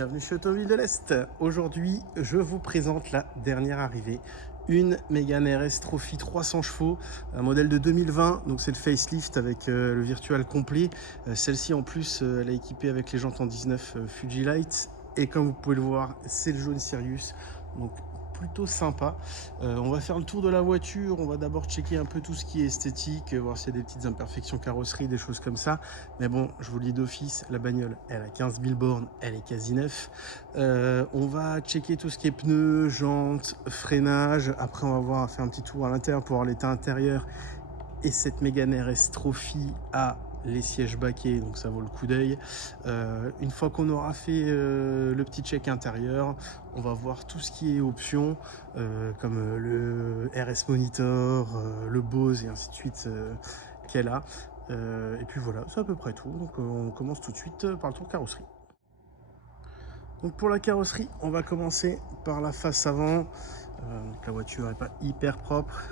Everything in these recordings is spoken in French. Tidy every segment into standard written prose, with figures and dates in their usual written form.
bienvenue chez Automobile de l'Est. Aujourd'hui, je vous présente la dernière arrivée. Une Mégane RS Trophy 300 chevaux, un modèle de 2020, donc c'est le facelift avec le virtual complet. Celle-ci en plus, elle est équipée avec les jantes en 19 Fuji Light. Et comme vous pouvez le voir, c'est le jaune Sirius, donc plutôt sympa. On va faire le tour de la voiture, on va d'abord checker un peu tout ce qui est esthétique, voir s'il y a des petites imperfections carrosserie, des choses comme ça. Mais bon, je vous le dis d'office, la bagnole, elle a 15 000 bornes, elle est quasi neuve. On va checker tout ce qui est pneus, jantes, freinage. Après, on va voir, faire un petit tour à l'intérieur pour voir l'état intérieur. Et cette Mégane RS Trophy a les sièges baquets, donc ça vaut le coup d'œil. Une fois qu'on aura fait le petit check intérieur, on va voir tout ce qui est options, comme le RS Monitor, le Bose et ainsi de suite qu'elle a. Et puis voilà, c'est à peu près tout. Donc on commence tout de suite par le tour carrosserie. Donc pour la carrosserie, on va commencer par la face avant. Donc la voiture n'est pas hyper propre,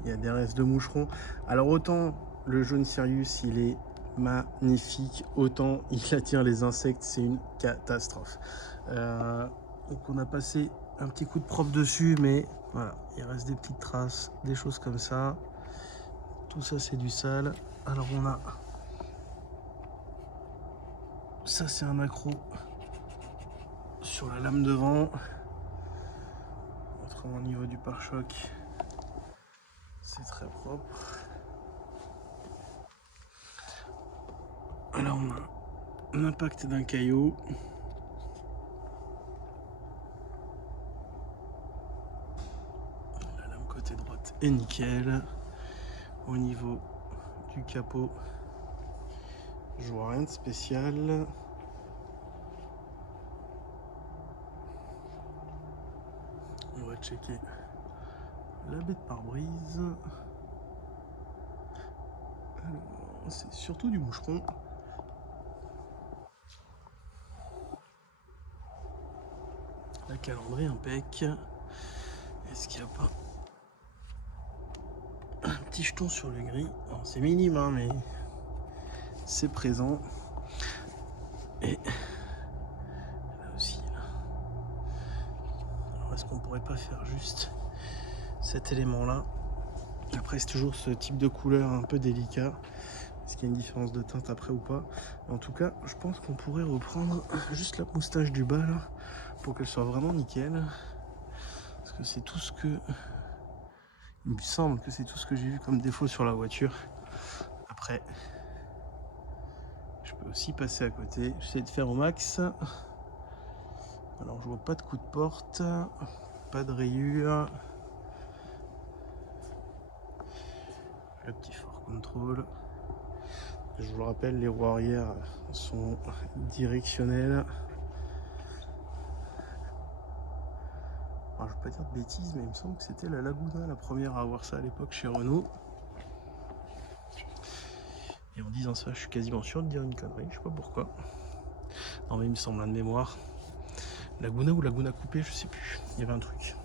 il y a des restes de moucherons. Alors autant le jaune Sirius il est magnifique, autant il attire les insectes, c'est une catastrophe. Donc on a passé un petit coup de propre dessus, mais voilà, il reste des petites traces, des choses comme ça. Tout ça c'est du sale. Alors on a ça, c'est un accroc sur la lame devant. Autrement au niveau du pare-choc, c'est très propre. Alors on a l'impact d'un caillou. La lame côté droite est nickel. Au niveau du capot, je vois rien de spécial. On va checker la baie de pare-brise. C'est surtout du moucheron. La calandrée impec. Est-ce qu'il n'y a pas un petit jeton sur le gris? C'est minime, hein, mais c'est présent. Et là aussi, là. Alors est-ce qu'on pourrait pas faire juste cet élément là? Après c'est toujours ce type de couleur un peu délicat. Est-ce qu'il y a une différence de teinte après ou pas? En tout cas, je pense qu'on pourrait reprendre juste la moustache du bas là, pour qu'elle soit vraiment nickel. Parce que c'est tout ce que... Il me semble que c'est tout ce que j'ai vu comme défaut sur la voiture. Après, je peux aussi passer à côté. J'essaie de faire au max. Alors je vois pas de coup de porte, pas de rayures. Le petit fort contrôle. Je vous le rappelle, les roues arrière sont directionnelles. Alors, je ne veux pas dire de bêtises, mais il me semble que c'était la Laguna, la première à avoir ça à l'époque chez Renault. Et en disant ça, je suis quasiment sûr de dire une connerie, je sais pas pourquoi. Non mais il me semble, de mémoire. Laguna ou Laguna coupée, je sais plus. Il y avait un truc.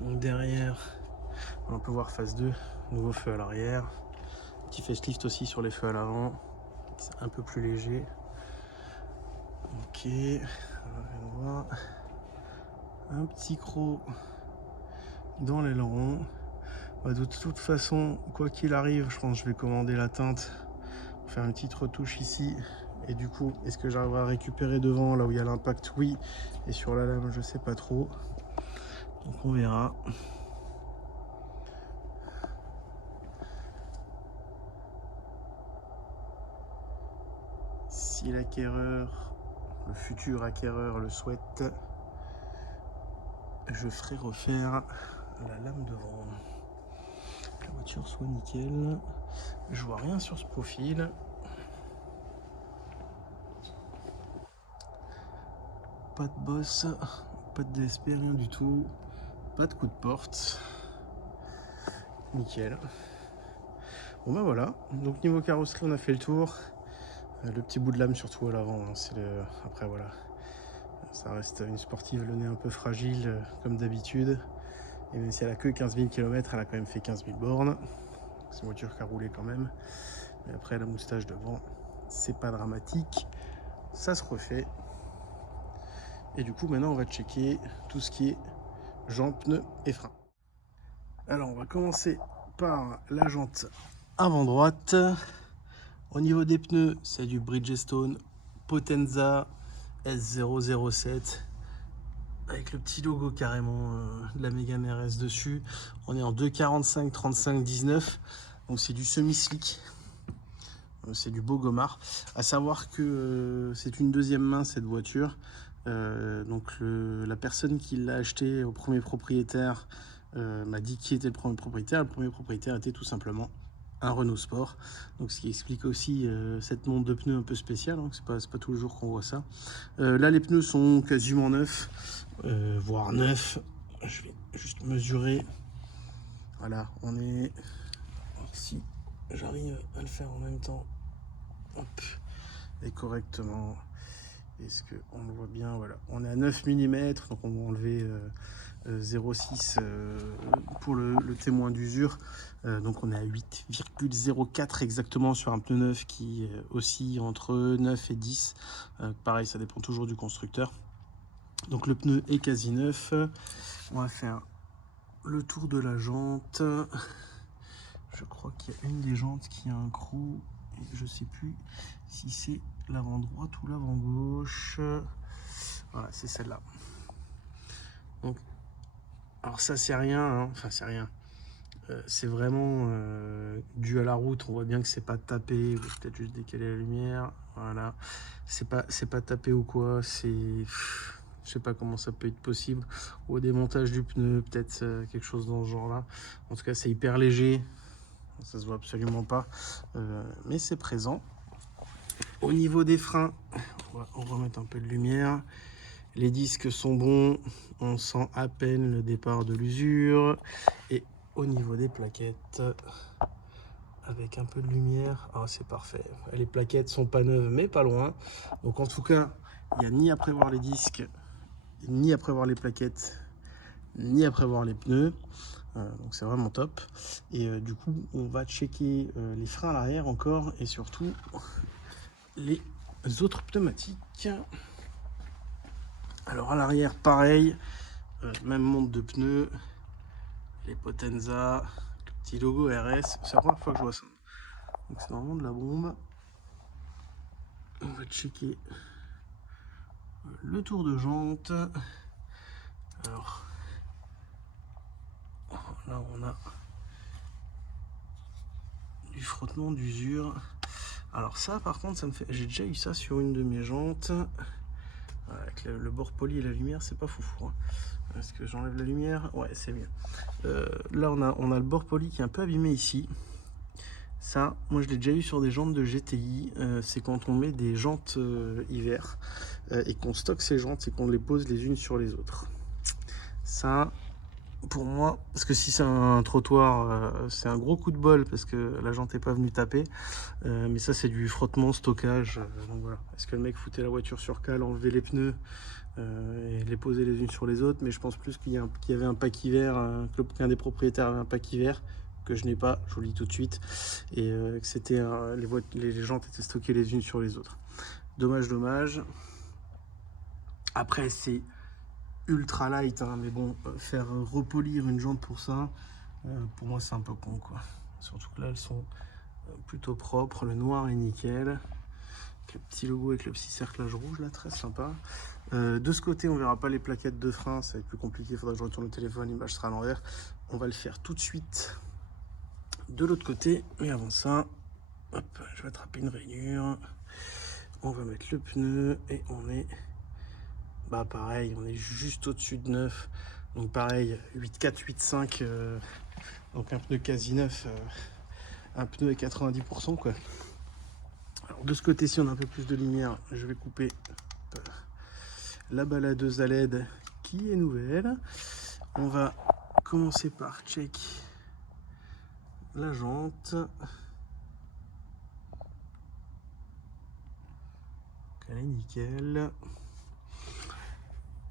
Donc derrière, on peut voir phase 2, nouveau feu à l'arrière. Petit facelift aussi sur les feux à l'avant. C'est un peu plus léger. Ok, on va voir. Un petit croc dans l'aileron. De toute façon, quoi qu'il arrive, je pense que je vais commander la teinte pour faire une petite retouche ici. Et du coup, est-ce que j'arriverai à récupérer devant là où il y a l'impact? Oui. Et sur la lame, je sais pas trop. Donc on verra. Si l'acquéreur, le futur acquéreur le souhaite, je ferai refaire la lame devant. Que la voiture soit nickel. Je vois rien sur ce profil. Pas de bosse, pas de DSP, rien du tout. Pas de coup de porte. Nickel. Bon ben voilà, donc niveau carrosserie on a fait le tour. Le petit bout de lame surtout à l'avant, hein, c'est le... Après voilà, ça reste une sportive, le nez un peu fragile comme d'habitude. Et même si elle a que 15 000 km, elle a quand même fait 15 000 bornes. C'est une voiture qui a roulé quand même. Mais après la moustache devant, c'est pas dramatique. ça se refait. Et du coup, maintenant, on va checker tout ce qui est jambes, pneus et freins. Alors, on va commencer par la jante avant droite. Au niveau des pneus, c'est du Bridgestone Potenza S007 avec le petit logo carrément de la Mégane RS dessus. On est en 2,45 35 19, donc c'est du semi-slick. C'est du beau gommard. À savoir que c'est une deuxième main cette voiture. Donc la personne qui l'a acheté au premier propriétaire m'a dit qui était le premier propriétaire. Le premier propriétaire était tout simplement un Renault Sport. Donc ce qui explique aussi cette montre de pneus un peu spéciale. Hein, c'est pas tous les jours qu'on voit ça. Là les pneus sont quasiment neufs, voire neufs. Je vais juste mesurer. Voilà, on est... Alors, si j'arrive à le faire en même temps. Hop, et correctement. Est-ce qu'on le voit bien? Voilà, on est à 9 mm, donc on va enlever 0,6 pour le témoin d'usure. Donc on est à 8,04 exactement sur un pneu neuf qui oscille entre 9 et 10. Pareil, ça dépend toujours du constructeur. Donc le pneu est quasi neuf. On va faire le tour de la jante. Je crois qu'il y a une des jantes qui a un creux. Je sais plus si c'est l'avant droite ou l'avant gauche. Voilà, c'est celle-là. Donc, alors ça c'est rien, hein. Enfin c'est rien. C'est vraiment dû à la route. On voit bien que c'est pas tapé. Je vais peut-être juste décaler la lumière. Voilà, c'est pas tapé ou quoi. C'est, je sais pas comment ça peut être possible. Au démontage du pneu, peut-être quelque chose dans ce genre-là. En tout cas, c'est hyper léger. Ça se voit absolument pas, mais c'est présent. Au niveau des freins, on va remettre un peu de lumière. Les disques sont bons, on sent à peine le départ de l'usure. Et au niveau des plaquettes, avec un peu de lumière, ah, c'est parfait. Les plaquettes sont pas neuves, mais pas loin. Donc en tout cas, il n'y a ni à prévoir les disques, ni à prévoir les plaquettes, ni à prévoir les pneus. Donc c'est vraiment top. Et du coup on va checker les freins à l'arrière encore et surtout les autres pneumatiques. Alors à l'arrière pareil, même monte de pneus, les Potenza, le petit logo RS. C'est la première fois que je vois ça, donc c'est vraiment de la bombe. On va checker le tour de jante. Alors là on a du frottement d'usure. Alors ça par contre ça me fait, j'ai déjà eu ça sur une de mes jantes avec le bord poli et la lumière, c'est pas foufou hein. Est-ce que j'enlève la lumière? Ouais, c'est bien. Là on a le bord poli qui est un peu abîmé ici. Ça, moi je l'ai déjà eu sur des jantes de GTI. C'est quand on met des jantes hiver et qu'on stocke ces jantes et qu'on les pose les unes sur les autres. Ça, pour moi, parce que si c'est un trottoir, c'est un gros coup de bol parce que la jante n'est pas venue taper. Mais ça, c'est du frottement, stockage. Donc voilà. Est-ce que le mec foutait la voiture sur cale, enlevait les pneus et les posait les unes sur les autres? Mais je pense plus qu'il y avait un pack hiver, qu'un des propriétaires avait un pack hiver que je n'ai pas, je vous le dis tout de suite, et que c'était les jantes étaient stockées les unes sur les autres. Dommage, dommage. Après, c'est ultra light, hein, mais bon, faire repolir une jante pour ça, pour moi c'est un peu con quoi. Surtout que là elles sont plutôt propres, le noir est nickel, avec le petit logo avec le petit cerclage rouge là, très sympa. De ce côté on verra pas les plaquettes de frein, ça va être plus compliqué, il faudra que je retourne le téléphone, l'image sera à l'envers. On va le faire tout de suite de l'autre côté, mais avant ça, hop, je vais attraper une rainure, on va mettre le pneu et on est... Bah pareil, on est juste au-dessus de 9. Donc pareil, 8,4, 8,5. Donc un pneu quasi neuf. Un pneu à 90% quoi. Alors de ce côté-ci, on a un peu plus de lumière. Je vais couper la baladeuse à LED qui est nouvelle. On va commencer par check la jante. Elle est nickel.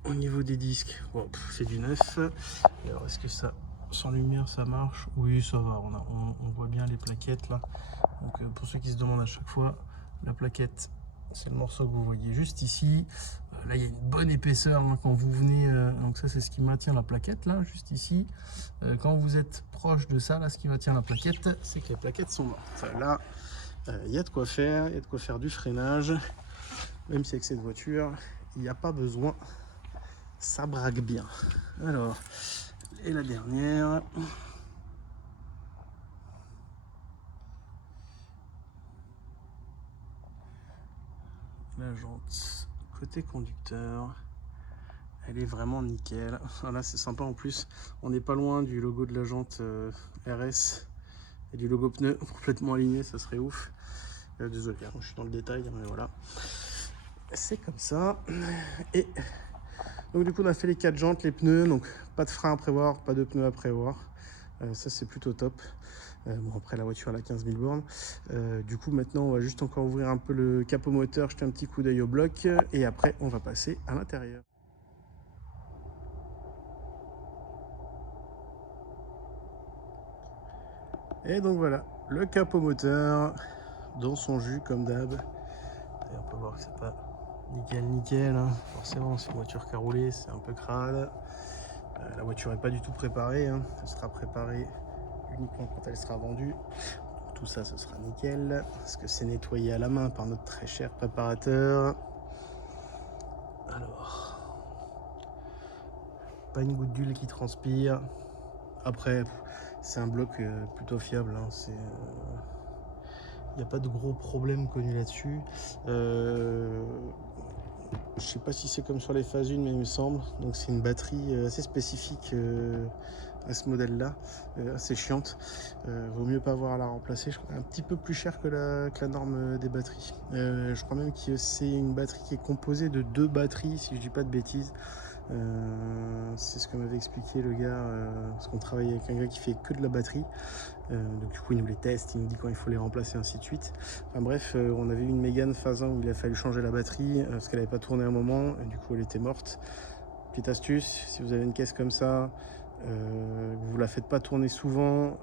Au niveau des disques, bon, c'est du neuf. Alors est-ce que ça, sans lumière, ça marche? Oui, ça va. On voit bien les plaquettes là. Donc pour ceux qui se demandent à chaque fois, la plaquette c'est le morceau que vous voyez juste ici. Là, il y a une bonne épaisseur hein, quand vous venez. Donc ça, c'est ce qui maintient la plaquette, là, juste ici. Quand vous êtes proche de ça, là, ce qui maintient la plaquette, c'est que les plaquettes sont mortes. Là, il y a de quoi faire. Il y a de quoi faire du freinage. Même si avec cette voiture, il n'y a pas besoin. Ça braque bien. Alors, et la dernière. La jante côté conducteur, elle est vraiment nickel. Là c'est sympa en plus, on n'est pas loin du logo de la jante RS et du logo pneu complètement aligné, ça serait ouf. Désolé, je suis dans le détail, mais voilà. C'est comme ça. Et donc du coup on a fait les 4 jantes, les pneus, donc pas de frein à prévoir, pas de pneus à prévoir. Ça c'est plutôt top. Bon après la voiture elle a 15 000 bornes. Du coup maintenant on va juste encore ouvrir un peu le capot moteur, jeter un petit coup d'œil au bloc et après on va passer à l'intérieur. Et donc voilà, le capot moteur dans son jus comme d'hab. Et on peut voir que c'est pas nickel hein. Forcément c'est une voiture qui a roulé, c'est un peu crade. La voiture n'est pas du tout préparée hein. Elle sera préparée uniquement quand elle sera vendue. Tout ça ce sera nickel parce que c'est nettoyé à la main par notre très cher préparateur. Alors, pas une goutte d'huile qui transpire. Après c'est un bloc plutôt fiable hein. Il n'y a pas de gros problèmes connus là-dessus. Je sais pas si c'est comme sur les phases 1 mais il me semble. Donc c'est une batterie assez spécifique à ce modèle là, assez chiante. Vaut mieux pas avoir à la remplacer. Je crois un petit peu plus cher que la norme des batteries. Je crois même que c'est une batterie qui est composée de 2 batteries si je dis pas de bêtises. C'est ce que m'avait expliqué le gars, parce qu'on travaille avec un gars qui fait que de la batterie. Donc du coup il nous les teste, il nous dit quand il faut les remplacer, ainsi de suite. Enfin bref, on avait eu une Mégane phase 1 où il a fallu changer la batterie parce qu'elle n'avait pas tourné un moment et du coup elle était morte. Petite astuce, si vous avez une caisse comme ça, vous la faites pas tourner souvent,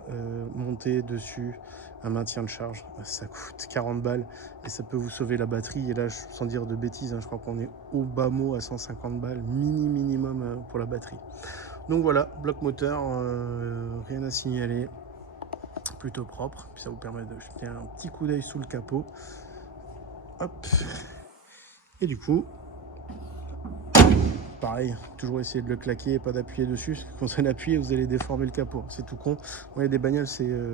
montez dessus un maintien de charge, ça coûte 40 balles et ça peut vous sauver la batterie. Et là, sans dire de bêtises, hein, je crois qu'on est au bas mot à 150 balles minimum pour la batterie. Donc voilà, bloc moteur, rien à signaler, plutôt propre. Puis ça vous permet de jeter un petit coup d'œil sous le capot. Hop. Et du coup, pareil, toujours essayer de le claquer et pas d'appuyer dessus. Quand vous appuyez, vous allez déformer le capot. C'est tout con. Il y a des bagnoles,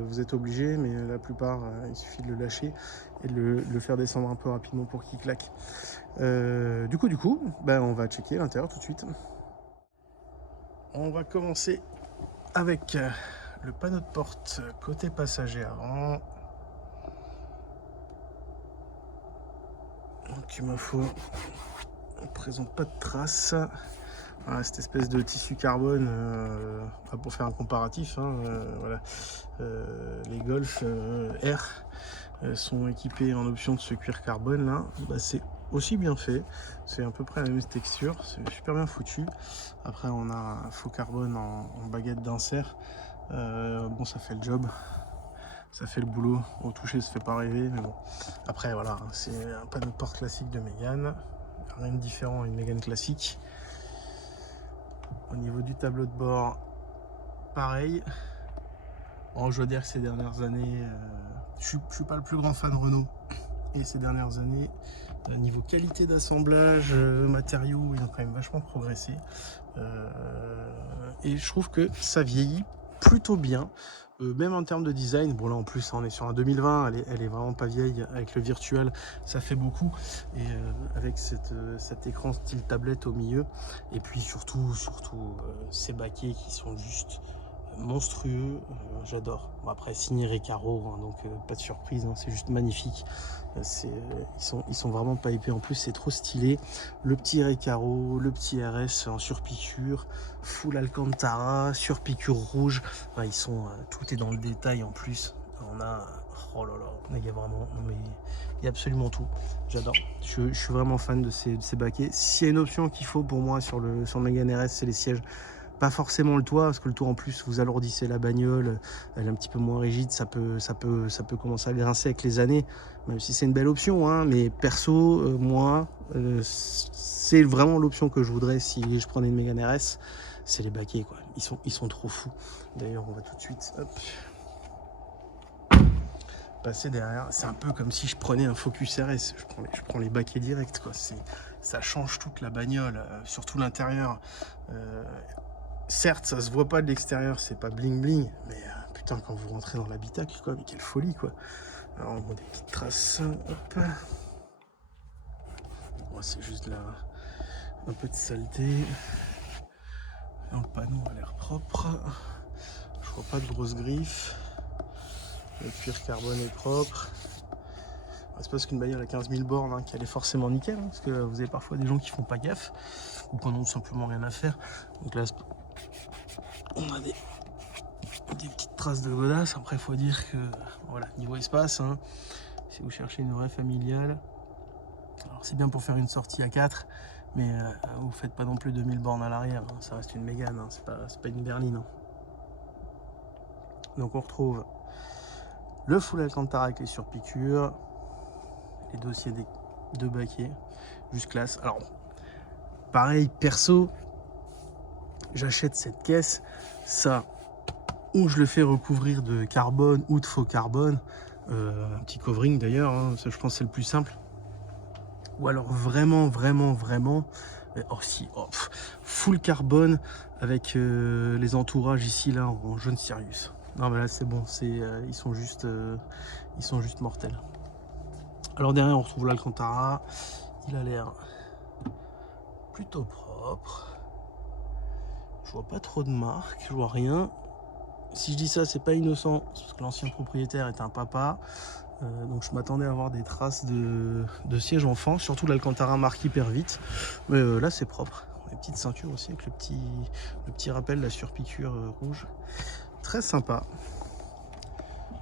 vous êtes obligé, mais la plupart, il suffit de le lâcher et de le faire descendre un peu rapidement pour qu'il claque. Du coup, on va checker l'intérieur tout de suite. On va commencer avec le panneau de porte côté passager avant. Donc il me faut, on présente pas de traces. Voilà, cette espèce de tissu carbone, pour faire un comparatif, hein, voilà. Les Golf R sont équipés en option de ce cuir carbone là. C'est aussi bien fait, c'est à peu près la même texture, c'est super bien foutu. Après on a un faux carbone en baguette d'insert. Bon, ça fait le job, ça fait le boulot. Au toucher, ça fait pas rêver, mais bon. Après, voilà, c'est un panneau de porte classique de Mégane. Rien de différent à une Mégane classique. Au niveau du tableau de bord, pareil. Bon, je dois dire que ces dernières années, je suis pas le plus grand fan Renault. Et ces dernières années, niveau qualité d'assemblage, matériaux, ils ont quand même vachement progressé. Et je trouve que ça vieillit plutôt bien, même en termes de design. Bon là en plus on est sur un 2020, elle est vraiment pas vieille. Avec le virtual ça fait beaucoup, et avec cet écran style tablette au milieu, et puis surtout ces baquets qui sont juste monstrueux, j'adore. Bon, après signé Recaro, hein, donc pas de surprise, hein, c'est juste magnifique. Ils sont vraiment pas épais, en plus c'est trop stylé. Le petit Recaro, le petit RS en surpiqûre, full Alcantara, surpiqûre rouge. Enfin, tout est dans le détail en plus. On a, oh là là, il y a vraiment, mais il y a absolument tout. J'adore. Je suis vraiment fan de ces baquets. S'il y a une option qu'il faut pour moi sur le Mégane RS, c'est les sièges. pas forcément le toit, parce que le toit en plus vous alourdissez la bagnole, elle est un petit peu moins rigide, ça peut commencer à grincer avec les années, même si c'est une belle option, hein, mais perso, moi, c'est vraiment l'option que je voudrais si je prenais une Mégane RS, c'est les baquets, quoi. Ils sont trop fous. D'ailleurs, on va tout de suite, hop, passer derrière. C'est un peu comme si je prenais un Focus RS. Je prends les baquets directs, quoi. Ça change toute la bagnole, surtout l'intérieur. Certes, ça se voit pas de l'extérieur, c'est pas bling bling, mais putain, quand vous rentrez dans l'habitacle, quoi, mais quelle folie, quoi. Alors, on voit des petites traces. Hop. Bon, c'est juste là, un peu de saleté. Le panneau a l'air propre. Je vois pas de grosses griffes. Le cuir carbone est propre. C'est parce qu'une bagnole à 15 000 bornes, hein, qu'elle est forcément nickel, hein, parce que vous avez parfois des gens qui font pas gaffe ou qui n'en ont simplement rien à faire. Donc là, on a des petites traces de godasse. Après, il faut dire que, voilà, niveau espace, hein, si vous cherchez une vraie familiale, alors c'est bien pour faire une sortie à 4, mais vous faites pas non plus 2000 bornes à l'arrière, hein, ça reste une Mégane, hein, c'est pas une berline. Hein. Donc on retrouve le full Alcantara avec les surpiqûres, les dossiers des deux baquets, juste classe. Alors, pareil, perso, j'achète cette caisse, ça, ou je le fais recouvrir de carbone ou de faux carbone, un petit covering d'ailleurs, hein, ça je pense c'est le plus simple. Ou alors vraiment, full carbone avec les entourages ici là en jaune Sirius. Non mais là c'est bon, ils sont juste mortels. Alors derrière on retrouve l'Alcantara, il a l'air plutôt propre. Je vois pas trop de marques, je vois rien. Si je dis ça, c'est pas innocent, parce que l'ancien propriétaire est un papa. Donc je m'attendais à avoir des traces de siège enfant, surtout l'Alcantara marque hyper vite. Mais là c'est propre. Les petites ceintures aussi avec le petit rappel, la surpiqûre rouge. Très sympa.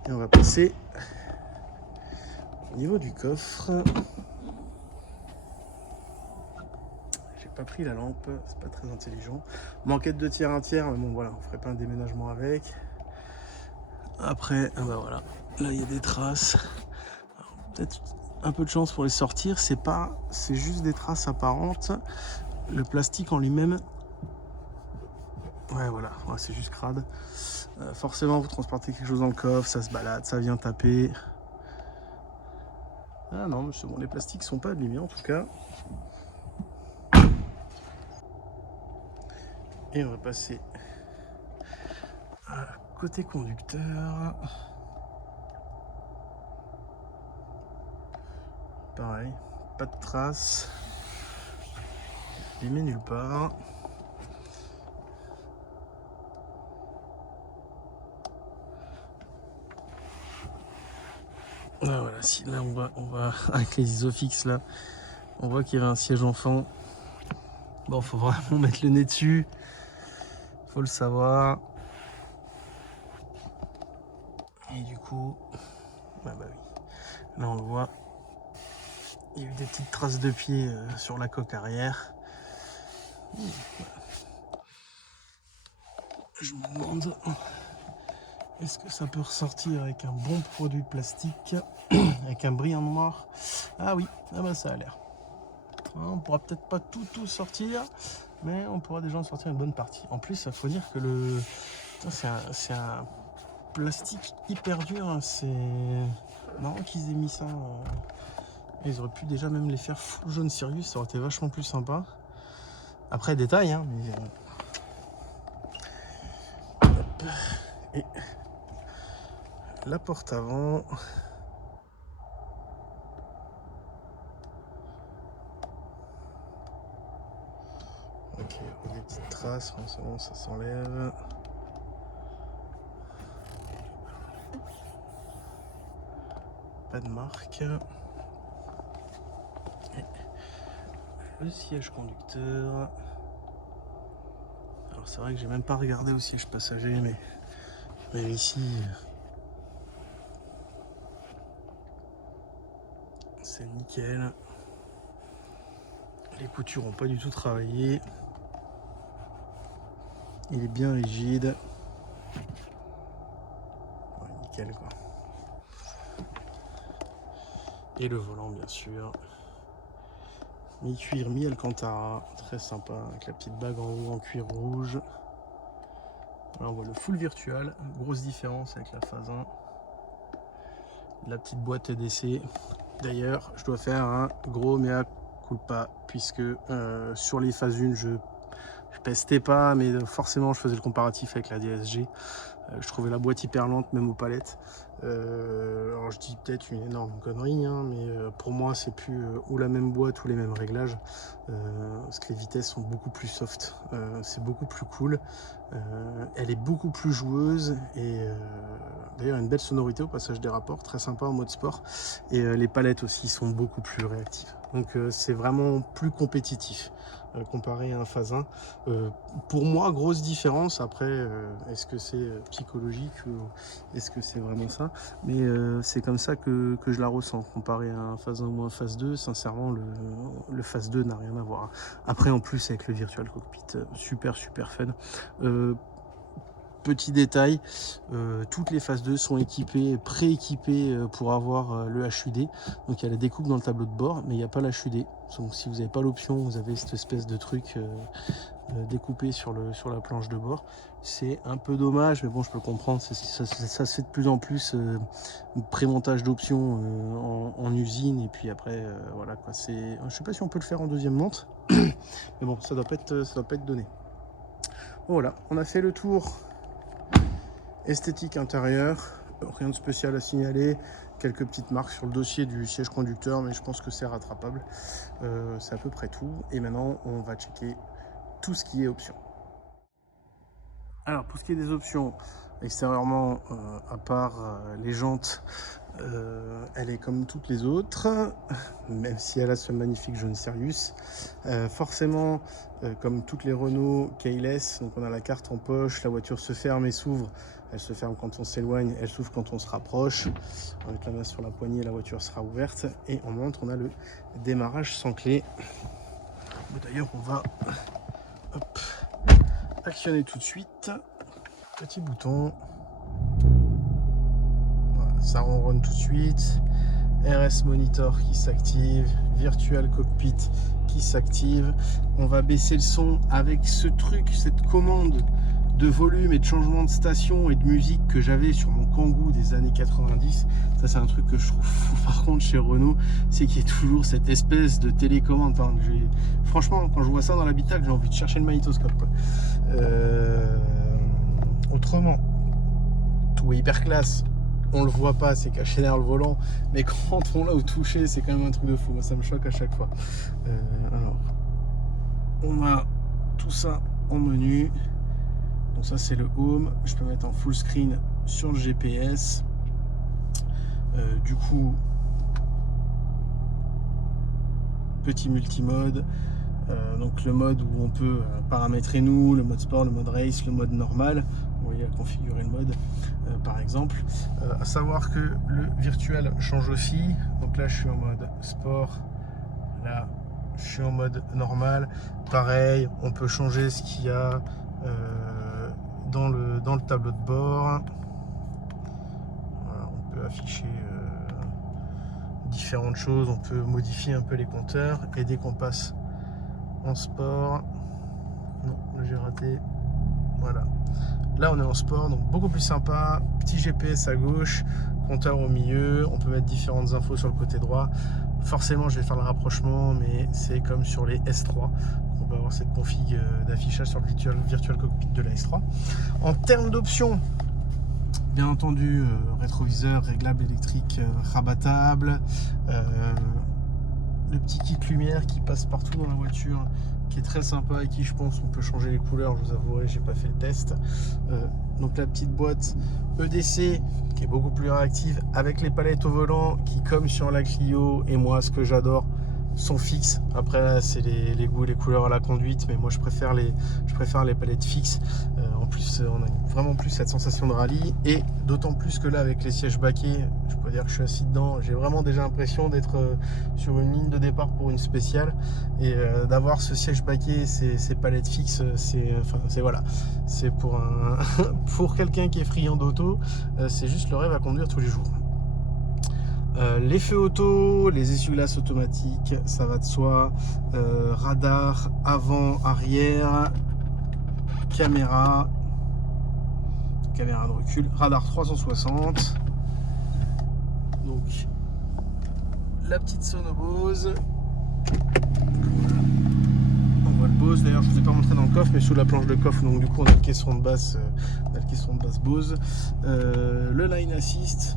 Et on va passer au niveau du coffre. J'ai pas pris la lampe, c'est pas très intelligent. Manquette de tiers un tiers, mais bon voilà, on ferait pas un déménagement avec. Après, bah voilà, là il y a des traces. Peut-être un peu de chance pour les sortir, c'est juste des traces apparentes. Le plastique en lui-même, ouais voilà, ouais, c'est juste crade. Forcément vous transportez quelque chose dans le coffre, ça se balade, ça vient taper. Ah non, mais c'est bon, les plastiques sont pas abîmés en tout cas. Et on va passer à côté conducteur. Pareil, pas de traces. Abîmé nulle part. Ah, voilà, si là on va avec les isofix là, on voit qu'il y avait un siège enfant. Bon, faut vraiment mettre le nez dessus, faut le savoir. Et du coup, bah oui, là on le voit, il y a eu des petites traces de pied sur la coque arrière. Je me demande, est-ce que ça peut ressortir avec un bon produit plastique, avec un brillant noir? Ah oui, ah bah ça a l'air. On pourra peut-être pas tout sortir, mais on pourra déjà en sortir une bonne partie. En plus, il faut dire que c'est un plastique hyper dur. Hein. C'est marrant qu'ils aient mis ça. Ils auraient pu déjà même les faire full jaune Sirius, ça aurait été vachement plus sympa. Après, détail, hein, mais... Hop. Et la porte avant. Ok, des petites traces, c'est bon, ça s'enlève. Pas de marque. Et le siège conducteur. Alors c'est vrai que j'ai même pas regardé au siège passager, mais même ici, c'est nickel. Les coutures ont pas du tout travaillé. Il est bien rigide. Ouais, nickel quoi. Et le volant bien sûr. Mi-cuir, mi-alcantara. Très sympa avec la petite bague en haut en cuir rouge. Là on voit le full virtual. Grosse différence avec la phase 1. La petite boîte EDC. D'ailleurs, je dois faire un gros mea culpa puisque sur les phases 1, je pestais pas, mais forcément, je faisais le comparatif avec la DSG. Je trouvais la boîte hyper lente, même aux palettes. Alors, je dis peut-être une énorme connerie, hein, mais pour moi, c'est plus ou la même boîte ou les mêmes réglages. Parce que les vitesses sont beaucoup plus soft. C'est beaucoup plus cool. Elle est beaucoup plus joueuse et d'ailleurs une belle sonorité au passage des rapports, très sympa en mode sport, et les palettes aussi sont beaucoup plus réactives, donc c'est vraiment plus compétitif comparé à un phase 1. Pour moi, grosse différence. Après, est-ce que c'est psychologique ou est-ce que c'est vraiment ça, mais c'est comme ça que je la ressens comparé à un phase 1 ou un phase 2. Sincèrement, le phase 2 n'a rien à voir. Après, en plus avec le Virtual Cockpit, super fun. Petit détail, toutes les phases 2 sont équipées, prééquipées pour avoir le HUD. Donc il y a la découpe dans le tableau de bord, mais il n'y a pas l'HUD. Donc si vous n'avez pas l'option, vous avez cette espèce de truc découpé sur la planche de bord. C'est un peu dommage, mais bon, je peux comprendre. Ça se fait de plus en plus, pré-montage d'options en usine. Et puis après, voilà quoi. Je sais pas si on peut le faire en deuxième monte, mais bon, ça doit pas être donné. Voilà, on a fait le tour esthétique intérieure, rien de spécial à signaler, quelques petites marques sur le dossier du siège conducteur, mais je pense que c'est rattrapable. C'est à peu près tout, et maintenant on va checker tout ce qui est options. Alors pour ce qui est des options, extérieurement, à part les jantes, elle est comme toutes les autres, même si elle a ce magnifique jaune Sirius. Forcément, comme toutes les Renault Keyless, donc on a la carte en poche, la voiture se ferme et s'ouvre. Elle se ferme quand on s'éloigne, elle s'ouvre quand on se rapproche. Avec la main sur la poignée, la voiture sera ouverte. Et en montre, on a le démarrage sans clé. D'ailleurs, on va actionner tout de suite. Petit bouton. Voilà, ça ronronne tout de suite. RS Monitor qui s'active. Virtual Cockpit qui s'active. On va baisser le son avec ce truc, cette commande de volume et de changement de station et de musique que j'avais sur mon Kangoo des années 90. Ça, c'est un truc que je trouve fou par contre chez Renault, c'est qu'il y ait toujours cette espèce de télécommande. Enfin, franchement, quand je vois ça dans l'habitacle, j'ai envie de chercher le magnétoscope, quoi. Autrement, tout est hyper classe. On le voit pas, c'est caché derrière le volant, mais quand on l'a au toucher, c'est quand même un truc de fou. Moi, ça me choque à chaque fois. Alors, on a tout ça en menu. Donc ça, c'est le home. Je peux mettre en full screen sur le GPS. Du coup, petit multimode. Donc le mode où on peut paramétrer nous, le mode sport, le mode race, le mode normal. Vous voyez, à configurer le mode par exemple. À savoir que le virtual change aussi. Donc là, je suis en mode sport. Là, je suis en mode normal. Pareil, on peut changer ce qu'il y a dans le tableau de bord. Voilà, on peut afficher différentes choses. On peut modifier un peu les compteurs. Et dès qu'on passe en sport, non, là j'ai raté, voilà, là on est en sport, donc beaucoup plus sympa. Petit GPS à gauche, compteur au milieu, on peut mettre différentes infos sur le côté droit. Forcément je vais faire le rapprochement, mais c'est comme sur les S3, on peut avoir cette config d'affichage sur le virtual cockpit de la S3. En termes d'options, bien entendu, rétroviseur réglable électrique rabattable, le petit kit lumière qui passe partout dans la voiture, qui est très sympa et qui, je pense, on peut changer les couleurs. Je vous avouerai, j'ai pas fait le test. Donc la petite boîte EDC qui est beaucoup plus réactive, avec les palettes au volant qui, comme sur la Clio, et moi ce que j'adore, sont fixes. Après là, c'est les goûts et les couleurs à la conduite, mais moi je préfère les palettes fixes. En plus, on a vraiment plus cette sensation de rallye, et d'autant plus que là, avec les sièges baquets, je peux dire que je suis assis dedans, j'ai vraiment déjà l'impression d'être sur une ligne de départ pour une spéciale, et d'avoir ce siège baquet, ces palettes fixes, c'est voilà, c'est pour un pour quelqu'un qui est friand d'auto, c'est juste le rêve à conduire tous les jours. Les feux auto, les essuie-glaces automatiques, ça va de soi. Radar avant, arrière, caméra de recul, radar 360. Donc la petite sono Bose. On voit le Bose. D'ailleurs, je ne vous ai pas montré dans le coffre, mais sous la planche de coffre, donc du coup on a le caisson de basse, Bose. Le line assist.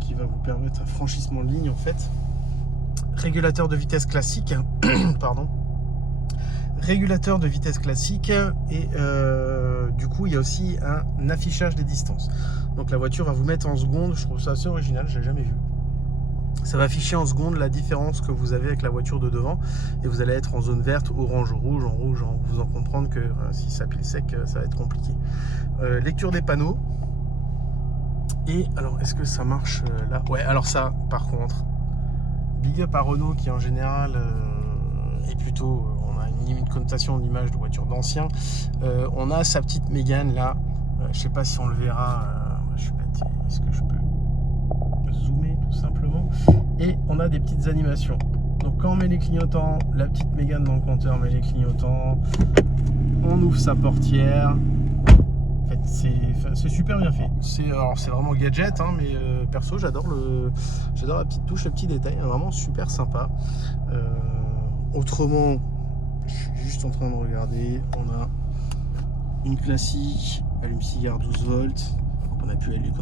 Qui va vous permettre un franchissement de ligne en fait. Régulateur de vitesse classique, pardon. Régulateur de vitesse classique, et du coup il y a aussi un affichage des distances. Donc la voiture va vous mettre en seconde, je trouve ça assez original, je l'ai jamais vu. Ça va afficher en seconde la différence que vous avez avec la voiture de devant, et vous allez être en zone verte, orange, rouge, en rouge, vous en comprendre que si ça pile sec, ça va être compliqué. Lecture des panneaux. Et alors, est-ce que ça marche là? Ouais, alors ça, par contre, big up à Renault qui en général est plutôt, on a une connotation d'image de voiture d'ancien. On a sa petite Mégane là, je sais pas si on le verra, je suis bête, est-ce que je peux zoomer tout simplement? Et on a des petites animations. Donc quand on met les clignotants, la petite Mégane dans le compteur met les clignotants, on ouvre sa portière. En fait, c'est super bien fait. C'est vraiment gadget, hein, mais perso, j'adore la petite touche, le petit détail, hein, vraiment super sympa. Autrement, je suis juste en train de regarder, on a une classique allume-cigare 12 volts, qu'on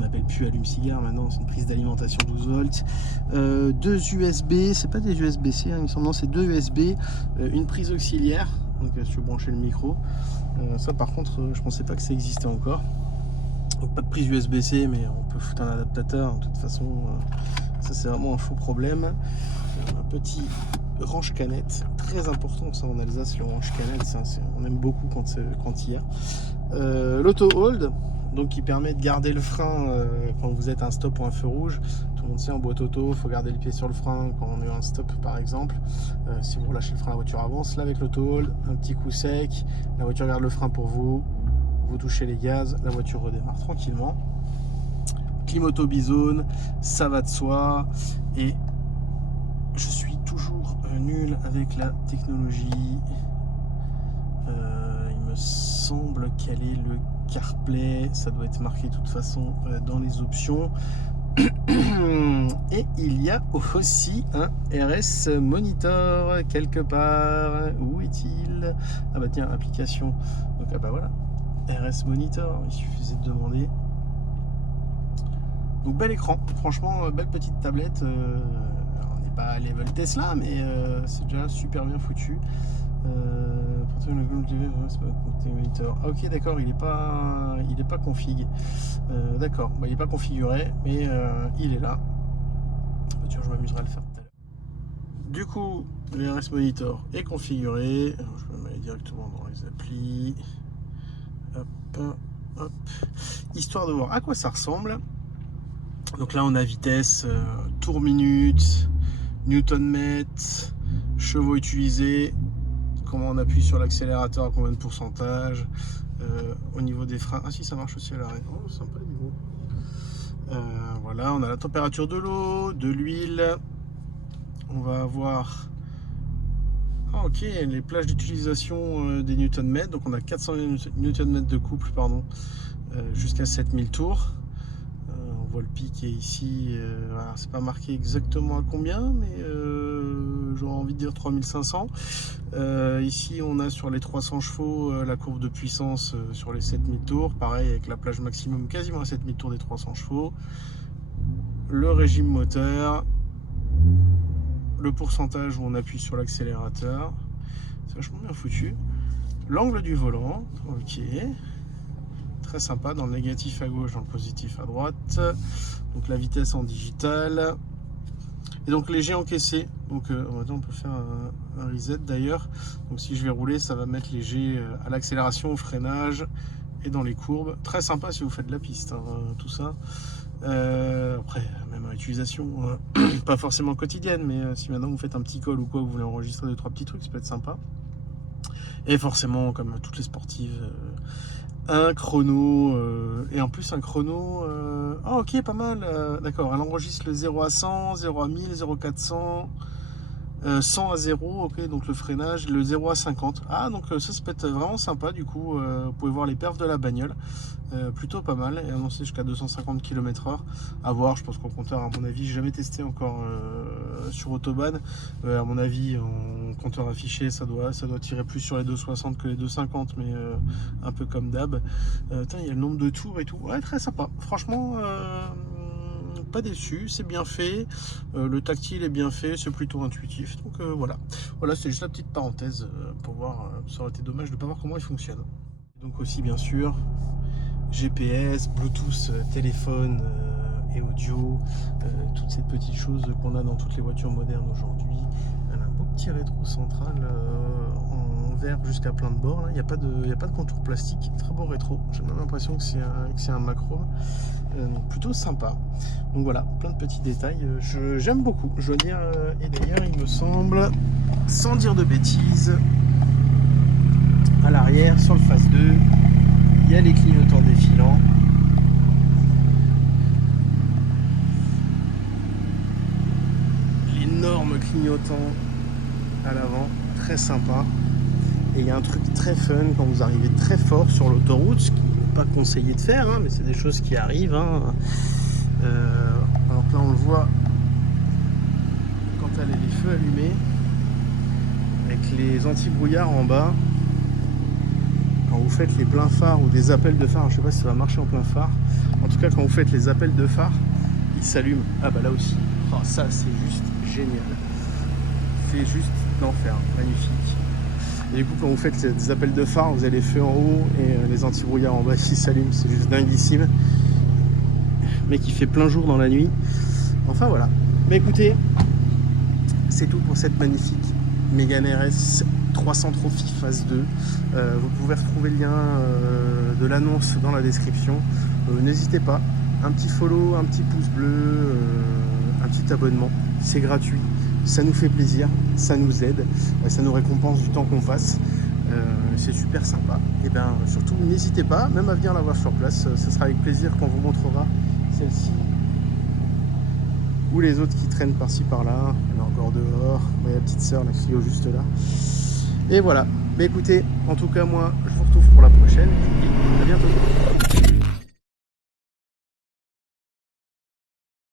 appelle plus allume-cigare maintenant, c'est une prise d'alimentation 12 volts. Deux USB, c'est pas des USB-C, hein, il me semble, non, c'est deux USB, une prise auxiliaire, donc si tu veux brancher le micro. Ça par contre, je pensais pas que ça existait encore. Donc pas de prise USB-C, mais on peut foutre un adaptateur. De toute façon, ça c'est vraiment un faux problème. Un petit range canette, très important ça en Alsace, le range canette, on aime beaucoup quand il y a. L'auto hold, donc qui permet de garder le frein quand vous êtes à un stop ou un feu rouge. Tout le monde sait, en boîte auto, il faut garder le pied sur le frein quand on est à un stop par exemple. Si vous relâchez le frein, la voiture avance. Là avec l'auto hold, un petit coup sec, la voiture garde le frein pour vous, vous touchez les gaz, la voiture redémarre tranquillement. Clim auto bizone, ça va de soi, et je suis toujours nul avec la technologie. Il me semble qu'elle est le CarPlay, ça doit être marqué de toute façon dans les options. Et il y a aussi un RS Monitor quelque part. Où est-il? Ah bah tiens, application. Donc ah bah voilà, RS Monitor, il suffisait de demander. Donc bel écran, franchement, belle petite tablette. On n'est pas à level Tesla, mais c'est déjà super bien foutu. Ok, d'accord, il est pas config. D'accord, bah, il est pas configuré, mais il est là. Tiens, je m'amuserai à le faire tout à l'heure. Du coup, le RS Monitor est configuré. Alors, je vais me mettre directement dans les applis. Hop, hop. Histoire de voir à quoi ça ressemble. Donc là, on a vitesse, tour minute, newton-mètre, chevaux utilisés, comment on appuie sur l'accélérateur, à combien de pourcentage, au niveau des freins. Ah si, ça marche aussi à l'arrêt. Oh, sympa le niveau. Voilà, on a la température de l'eau, de l'huile. On va avoir... Ah ok, les plages d'utilisation des newton-mètres. Donc on a 400 newton-mètres de couple, pardon, jusqu'à 7000 tours. On voit le pic qui est ici, c'est pas marqué exactement à combien, mais j'aurais envie de dire 3500. Ici on a sur les 300 chevaux la courbe de puissance sur les 7000 tours, pareil avec la plage maximum quasiment à 7000 tours des 300 chevaux. Le régime moteur, le pourcentage où on appuie sur l'accélérateur, c'est vachement bien foutu. L'angle du volant, ok. Très sympa, dans le négatif à gauche, dans le positif à droite. Donc la vitesse en digital. Et donc léger encaissé. Donc on peut faire un reset d'ailleurs. Donc si je vais rouler, ça va mettre léger à l'accélération, au freinage et dans les courbes. Très sympa si vous faites de la piste, hein, tout ça. Après, même en utilisation, pas forcément quotidienne, mais si maintenant vous faites un petit call ou quoi, vous voulez enregistrer 2-3 petits trucs, ça peut être sympa. Et forcément, comme toutes les sportives, un chrono, et en plus un chrono, ah ok, pas mal, d'accord, elle enregistre le 0 à 100, 0 à 1000, 0 à 400, 100 à 0, ok, donc le freinage, le 0 à 50. Ah, donc ça peut être vraiment sympa, du coup, vous pouvez voir les perfs de la bagnole, plutôt pas mal, et annoncé jusqu'à 250 km/h. À voir, je pense qu'au compteur, à mon avis, j'ai jamais testé encore sur Autobahn. À mon avis, en compteur affiché, ça doit tirer plus sur les 260 que les 250, mais un peu comme d'hab. Il y a le nombre de tours et tout. Ouais, très sympa. Franchement, pas déçu, c'est bien fait, le tactile est bien fait, c'est plutôt intuitif, donc voilà, c'est juste la petite parenthèse pour voir, ça aurait été dommage de ne pas voir comment il fonctionne. Donc aussi bien sûr GPS, Bluetooth, téléphone et audio, toutes ces petites choses qu'on a dans toutes les voitures modernes aujourd'hui. Elle a un beau petit rétro central en verre jusqu'à plein de bords, il n'y a pas de contour plastique, très beau rétro, j'ai même l'impression que c'est un macro. Plutôt sympa. Donc voilà, plein de petits détails. J'aime beaucoup, je veux dire. Et d'ailleurs, il me semble, sans dire de bêtises, à l'arrière, sur le phase 2, il y a les clignotants défilants. L'énorme clignotant à l'avant, très sympa. Et il y a un truc très fun quand vous arrivez très fort sur l'autoroute, ce qui n'est pas conseillé de faire, hein, mais c'est des choses qui arrivent. Hein. Alors là on le voit quand elle a les feux allumés, avec les anti-brouillards en bas. Quand vous faites les pleins phares ou des appels de phare, je sais pas si ça va marcher en plein phare. En tout cas quand vous faites les appels de phare, ils s'allument. Ah bah là aussi. Oh, ça c'est juste génial. C'est juste l'enfer, magnifique. Et du coup, quand vous faites des appels de phare, vous avez les feux en haut et les anti-brouillards en bas qui s'allument. C'est juste dinguissime. Mais qui fait plein jour dans la nuit. Enfin voilà. Mais écoutez, c'est tout pour cette magnifique Mégane RS 300 Trophy phase 2. Vous pouvez retrouver le lien de l'annonce dans la description. N'hésitez pas. Un petit follow, un petit pouce bleu, un petit abonnement. C'est gratuit. Ça nous fait plaisir, ça nous aide, ça nous récompense du temps qu'on passe, c'est super sympa. Et bien surtout n'hésitez pas, même à venir la voir sur place, ce sera avec plaisir qu'on vous montrera celle-ci ou les autres qui traînent par-ci par-là. Elle est encore dehors, il y a la petite sœur, la Clio juste là. Et voilà, mais écoutez, en tout cas moi je vous retrouve pour la prochaine.